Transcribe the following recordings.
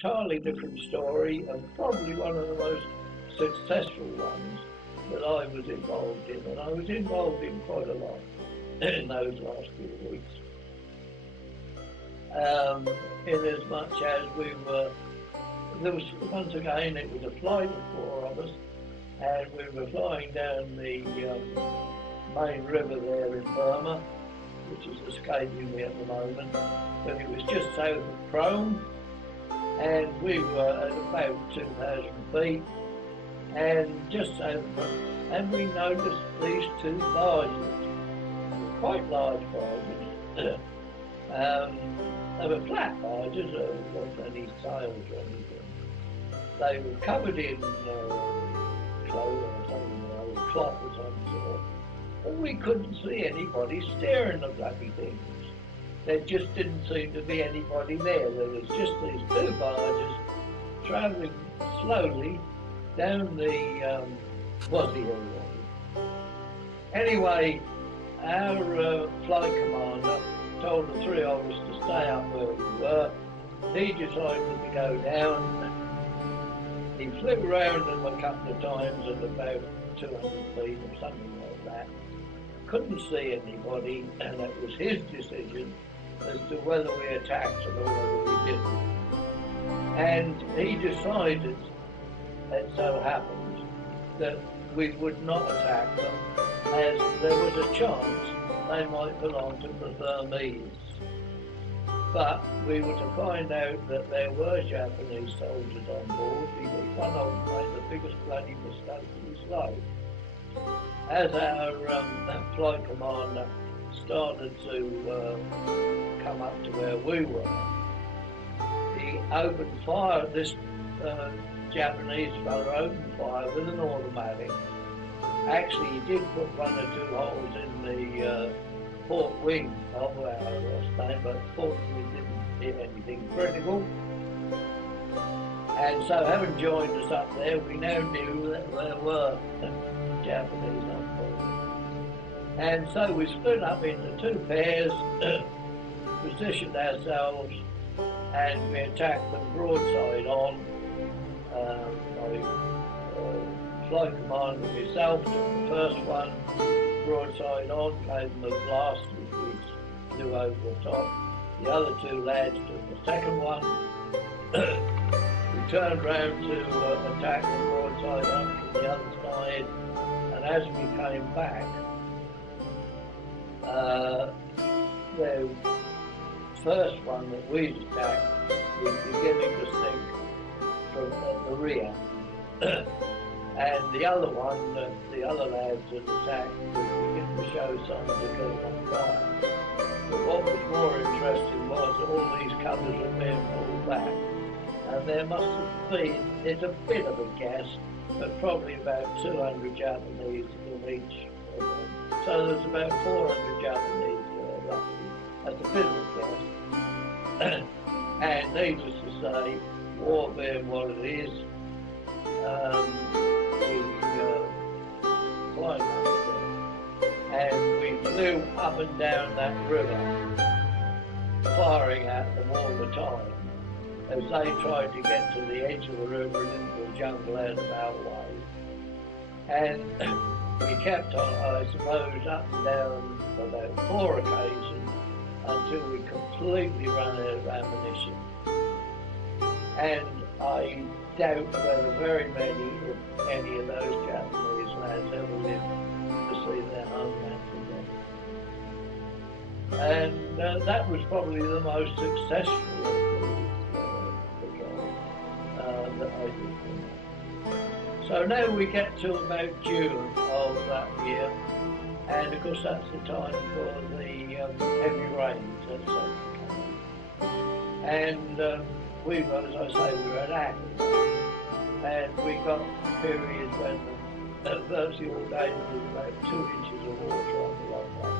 entirely different story, and probably one of the most successful ones that I was involved in, and I was involved in quite a lot in those last few weeks. In as much as there was, once again, it was a flight of four of us, and we were flying down the main river there in Burma, which is escaping me at the moment, but it was just south of Crome, and we were at about 2,000 feet, and just south of Crome, and we noticed these two barges, quite large barges. They were flat barges, there wasn't any sails or anything. They were covered in cloth or something, cloth or some sort. And we couldn't see anybody steering the bloody things. There just didn't seem to be anybody there. There was just these two barges travelling slowly down the Wazzy Hill. Anyway, our flight commander told the three of us to stay up where we were. He decided to go down. He flew around them a couple of times at about 200 feet or something like that. Couldn't see anybody, and it was his decision as to whether we attacked or whether we didn't. And he decided, it so happened, that we would not attack them, as there was a chance they might belong to the Burmese. But we were to find out that there were Japanese soldiers on board, because one of them made the biggest bloody mistake of his life. As our flight commander started to come up to where we were, he opened fire. This Japanese fellow opened fire with an automatic. Actually, he did put one or two holes in the port wing of our Mustang, but fortunately didn't hit anything critical. And so, having joined us up there, we now knew that there were Japanese on board. And so we split up into two pairs, positioned ourselves, and we attacked them broadside on. Flight commander and myself took the first one, broadside on, gave them a blast which flew over the top. The other two lads took the second one. We turned round to attack them broadside on from the other side, and as we came back, the first one that we attacked was beginning to sink from the rear. And the other one, the other lads that attacked, was beginning to show signs of going on fire. But what was more interesting was that all these covers were being pulled back. And there must have been, it's a bit of a guess, but probably about 200 Japanese in each of them. So there's about 400 Japanese there, roughly. That's a bit of a guess. And needless to say, war being what it is, flying and we flew up and down that river, firing at them all the time as they tried to get to the edge of the river and into the jungle out of our way. And we kept on, I suppose, up and down about 4 occasions until we completely ran out of ammunition. And I doubt whether very many, if any of those Japanese lads ever lived to see their homeland again. And that was probably the most successful that I did. So now we get to about June of that year, and of course that's the time for the heavy rains, etc. And we were, as I say, we were at Acton, and we got periods when virtually all day there was about 2 inches of water on the runway.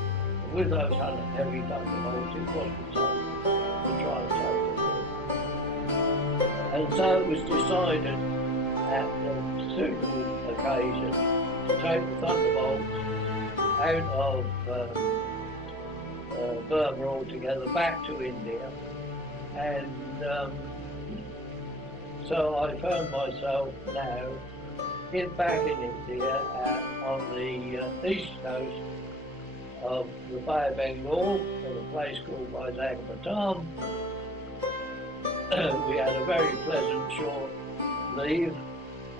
With those heavy Thunderbolts, it wasn't safe to try and take the water. And so it was decided at a suitable occasion to take the Thunderbolts out of Burma altogether back to India, and So I found myself now back in India on the east coast of the Bay of Bengal at a place called Visakhapatnam. We had a very pleasant short leave.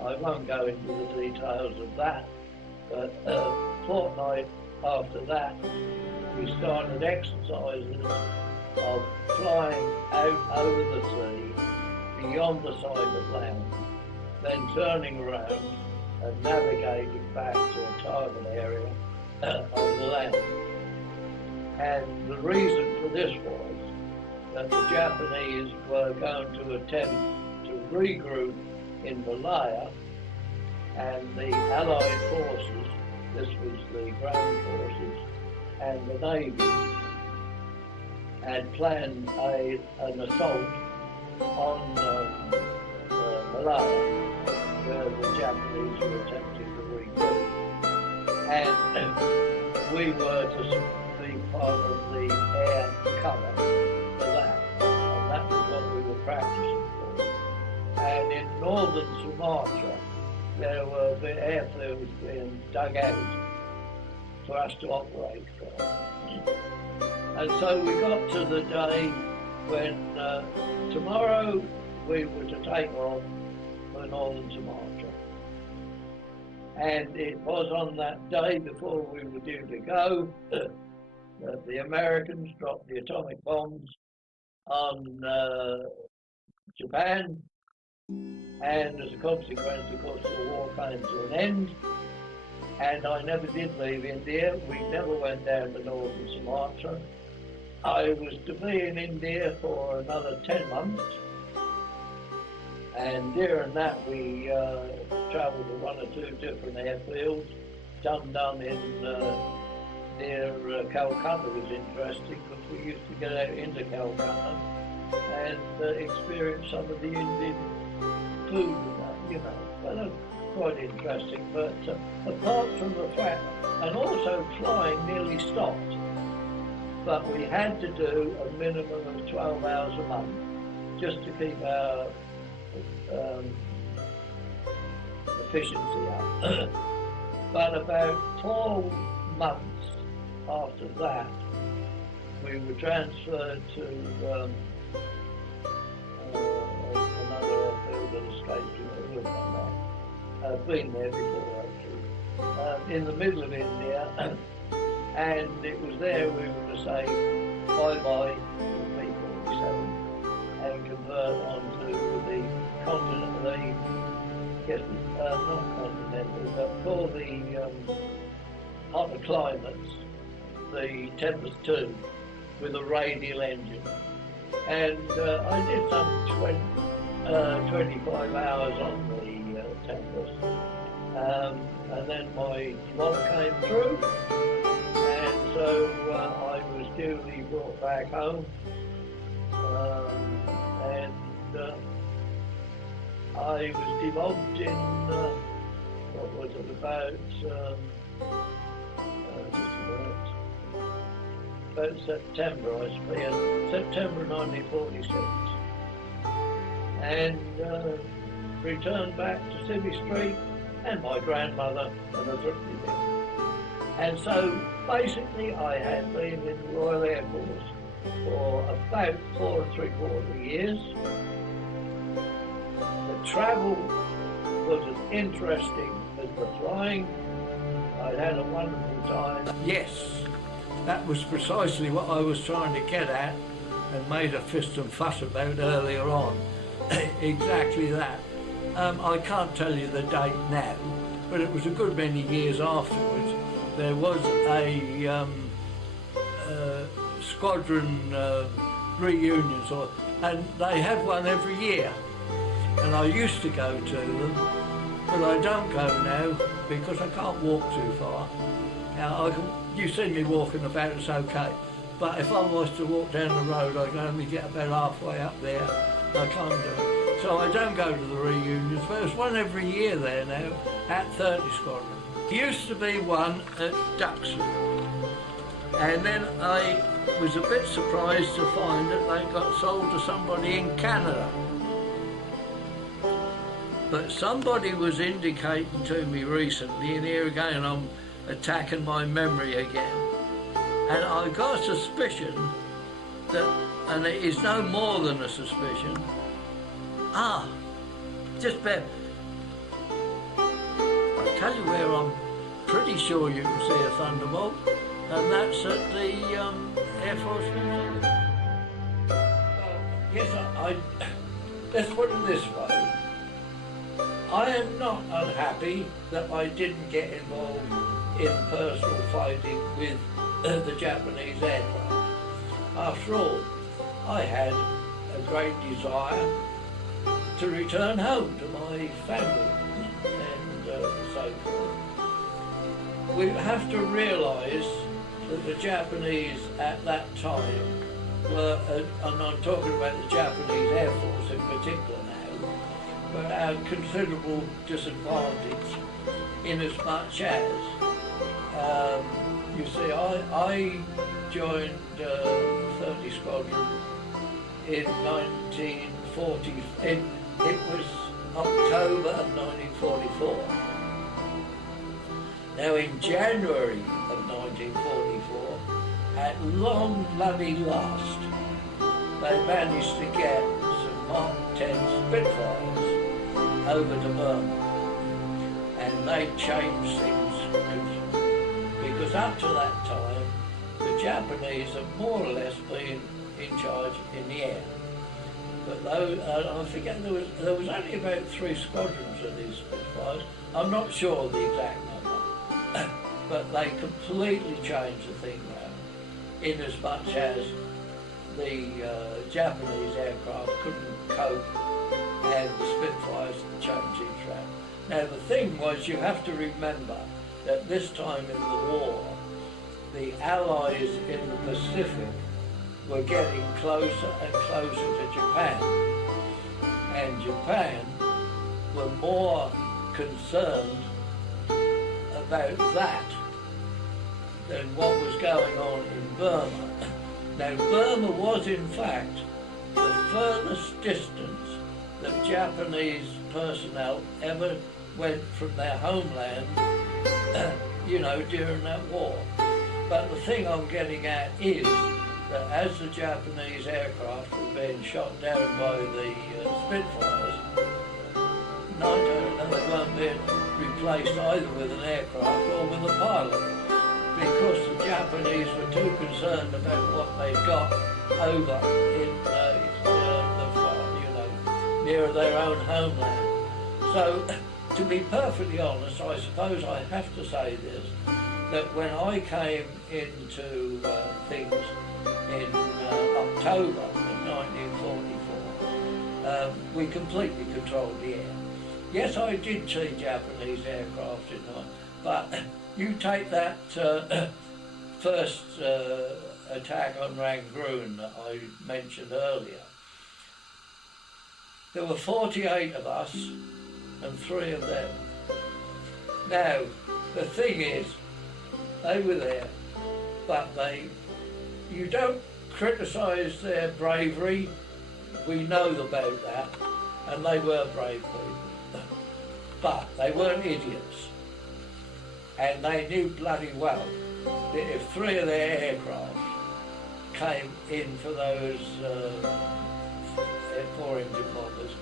I won't go into the details of that, but a fortnight after that we started exercises of flying out over the sea beyond the side of land, then turning around and navigating back to a target area on the land. And the reason for this was that the Japanese were going to attempt to regroup in Malaya, and the Allied forces, this was the ground forces and the Navy, had planned an assault on Malaya, where the Japanese were attempting to regroup. And we were to be part of the air cover for that. And that was what we were practicing for. And in northern Sumatra, there were the airfields being dug out for us to operate from. And so we got to the day when tomorrow we were to take off for northern Sumatra. And it was on that day before we were due to go that the Americans dropped the atomic bombs on Japan. And as a consequence, of course, the war came to an end. And I never did leave India. We never went down to northern Sumatra. I was to be in India for another 10 months. And during that, we travelled to one or two different airfields. Dum in near Calcutta was interesting because we used to get out into Calcutta and experience some of the Indian food and that, you know. Well, quite interesting. But apart from the fact, and also flying nearly stopped, but we had to do a minimum of 12 hours a month just to keep our efficiency up. But about 4 months after that, we were transferred to another airfield that escaped me. I've been there before, actually, in the middle of India, and it was there we were to say bye-bye to B-47 and convert onto the continent, not continental, but for the hotter climates, the Tempests 2 with a radial engine. And I did some 25 hours on the Tempest. And then my mob came through, and so I was duly brought back home. And I was demobbed in, what was it, about September, I suppose, September 1946. And returned back to Civvy Street and my grandmother and a thrifty bit. And so basically I had been in the Royal Air Force for about 4 3/4 years. The travel was as interesting as the flying. I had a wonderful time. Yes, that was precisely what I was trying to get at and made a fist and fuss about earlier on. Exactly that. I can't tell you the date now, but it was a good many years afterwards. There was a squadron reunion, and they had one every year. And I used to go to them, but I don't go now because I can't walk too far. Now, you see me walking about, it's okay. But if I was to walk down the road, I can only get about halfway up there. I can't do it. So I don't go to the reunions. There's one every year there now at 30 Squadron. There used to be one at Duxton. And then I was a bit surprised to find that they got sold to somebody in Canada. But somebody was indicating to me recently, and here again I'm attacking my memory again, and I got a suspicion that, and it is no more than a suspicion, just bear, I'll tell you where I'm pretty sure you can see a Thunderbolt, and that's at the Air Force Museum. Yes, let's put it this way. I am not unhappy that I didn't get involved in personal fighting with the Japanese aircraft. After all, I had a great desire to return home to my family and so forth. We have to realise that the Japanese at that time were, and I'm talking about the Japanese Air Force in particular now, were at a considerable disadvantage in as much as, you see, I joined 30 Squadron in 1940, it was October of 1944. Now in January of 1944, at long bloody last, they managed to get some Mark 10 Spitfires over to Burma, and they changed things because up to that time the Japanese have more or less been in charge in the air. But those, I forget, there was only about 3 squadrons of these Spitfires. I'm not sure of the exact number, but they completely changed the thing round, in as much as the Japanese aircraft couldn't cope and the Spitfires changed each round. Now the thing was, you have to remember that this time in the war, the Allies in the Pacific were getting closer and closer to Japan. And Japan were more concerned about that than what was going on in Burma. Now Burma was in fact the furthest distance that Japanese personnel ever went from their homeland, you know, during that war. But the thing I'm getting at is that as the Japanese aircraft were being shot down by the Spitfires, 9 times out of 10 they weren't being replaced either with an aircraft or with a pilot, because the Japanese were too concerned about what they'd got over in the far, you know, near their own homeland. So, to be perfectly honest, I suppose I have to say this, that when I came into things in October of 1944, we completely controlled the air. Yes, I did see Japanese aircraft in there, but you take that first attack on Rangoon that I mentioned earlier. There were 48 of us and 3 of them. Now, the thing is, they were there, but you don't criticise their bravery. We know about that, and they were brave people. But they weren't idiots. And they knew bloody well that if 3 of their aircraft came in for those 4 engine bombers,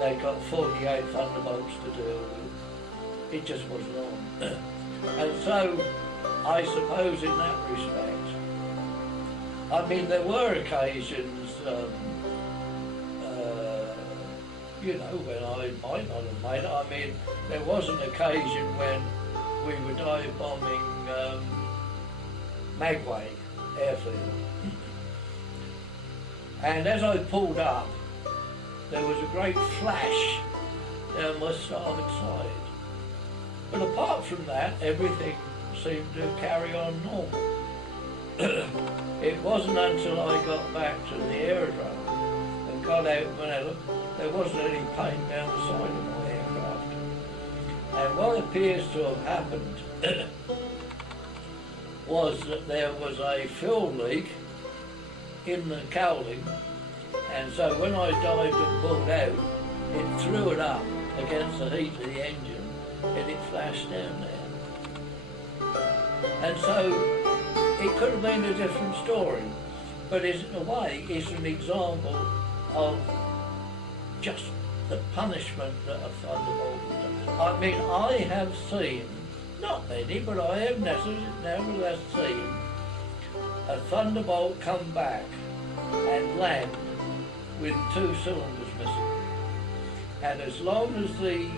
they got 48 Thunderbolts to deal with. It just wasn't on. And so, I suppose in that respect, I mean, there were occasions, you know, when I might not have made it. I mean, there was an occasion when we were dive bombing Magway airfield. And as I pulled up, there was a great flash down my starboard side. But apart from that, everything seemed to carry on normal. It wasn't until I got back to the aerodrome and got out when I looked, there wasn't any paint down the side of my aircraft. And what appears to have happened was that there was a fuel leak in the cowling, and so when I dived and pulled out, it threw it up against the heat of the engine, and it flashed down there. And so it could have been a different story, but in a way it's an example of just the punishment that a thunderbolt does. I mean, I have seen, not many, but I have nevertheless seen a thunderbolt come back and land with 2 cylinders missing. And as long as the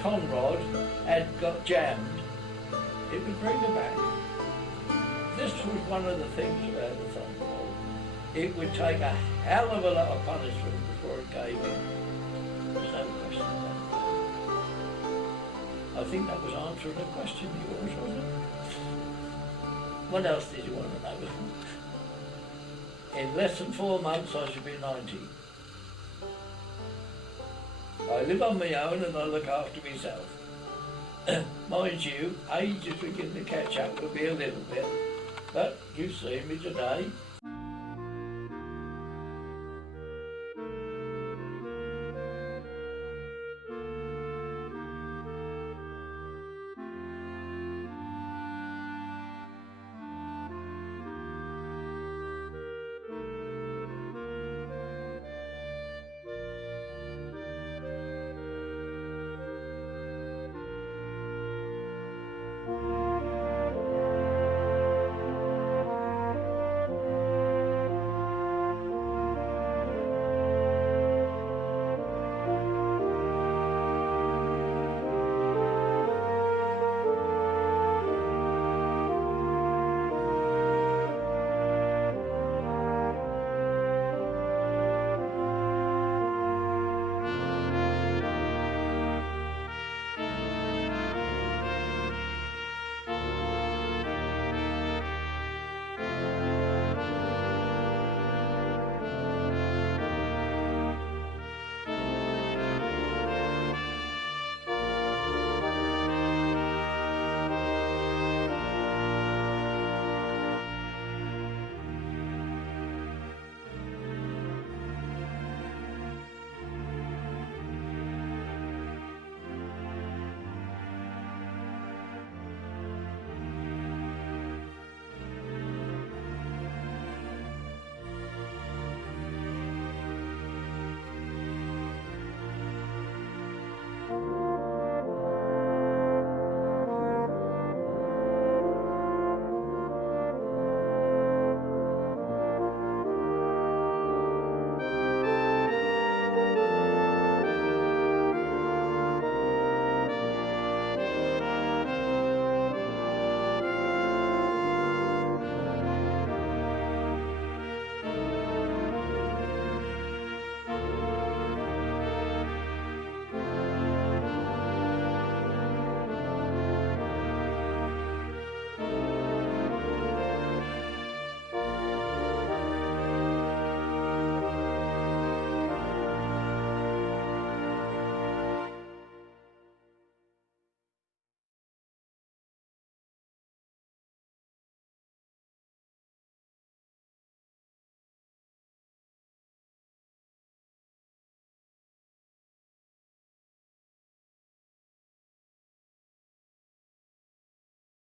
conrod had got jammed, it would bring it back. This was one of the things about the thunderbolt. It would take a hell of a lot of punishment before it gave in. There's no question about that. I think that was answering a question of yours, wasn't it? What else did you want to know? In less than 4 months I should be 90. I live on my own and I look after myself. Mind you, age is beginning to catch up with me a little bit, but you've seen me today.